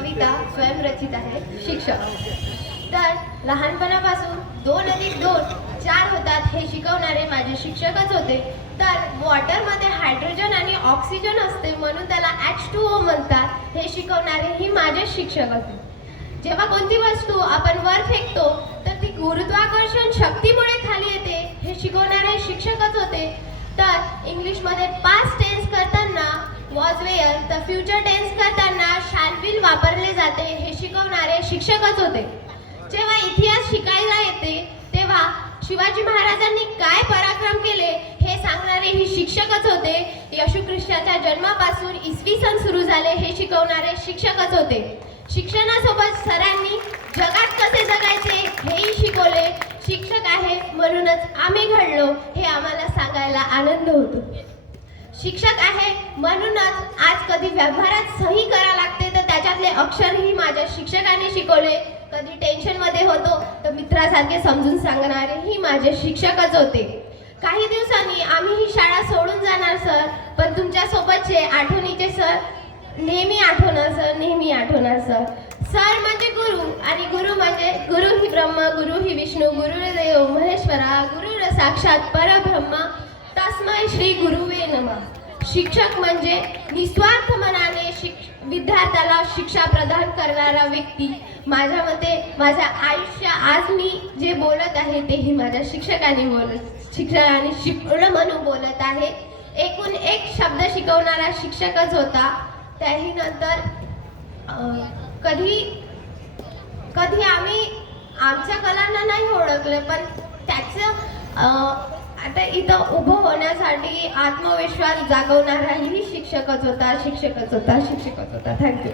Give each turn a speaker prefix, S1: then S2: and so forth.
S1: कविता स्वयंरचित आहे शिक्षक. तर लहानपणापासून दोन अधिक दोन चार होतात हे शिकवणारे माझे शिक्षकच होते. तर वॉटरमध्ये हायड्रोजन आणि ऑक्सिजन असते म्हणून त्याला एच टू ओ म्हणतात हे शिकवणारे ही माझे शिक्षक होते. जेव्हा कोणती वस्तू आपण वर फेकतो तर ती गुरुत्वाकर्षण शक्तीमुळे खाली येते हे शिकवणारे शिक्षकच होते. तर इंग्लिशमध्ये पाच वापरले जाते हे शिकवणारे शिक्षकच होते. जेव्हा इतिहास शिकायला येते तेव्हा शिवाजी महाराजांनी काय पराक्रम केले हे सांगणारे ही शिक्षकच होते. यशू ख्रिस्ताच्या जन्मापासून इसवी सन सुरू झाले हे शिकवणारे शिक्षकच होते. शिक्षणासोबत सरांनी जगात कसे जगायचे हेही शिकवले. शिक्षक आहे म्हणूनच आम्ही घडलो हे आम्हाला सांगायला आनंद होतो. शिक्षक आहे म्हणूनच आज कधी व्यवहारात सही करा लागते अक्षरही माझ्या शिक्षकाने शिकवले. कधी टेन्शनमध्ये होतो तर मित्रासारखे समजून सांगणारे ही माझे शिक्षकच होते. काही दिवसांनी आम्ही ही शाळा सोडून जाणार सर. पण तुमच्या सोबतचे आठवणीचे सर. नेहमी आठवणार सर. नेहमी आठवणार सर. सर म्हणजे गुरु आणि गुरु म्हणजे गुरु ही ब्रह्म गुरु ही विष्णू गुरुदेव महेश्वरा गुरु साक्षात परब्रह्म. तस्मै श्री गुरुवे नमः. शिक्षक म्हणजे निस्वार्थ मनाने शिक विद्यार्थ्याला शिक्षा प्रदान करणारा व्यक्ती. माझ्या मते माझ्या आयुष्य आज मी जे बोलत आहे तेही माझ्या शिक्षकाने बोलत शिक्षकाने शिकवणं म्हणून बोलत आहे. एकूण एक शब्द शिकवणारा शिक्षकच होता. त्याही नंतर कधी कधी आम्ही आमच्या कलांना नाही ओळखलं पण त्याचं आता इथं उभं होण्यासाठी आत्मविश्वास जागवणाराही शिक्षकच होता शिक्षकच होता शिक्षकच होता. थँक्यू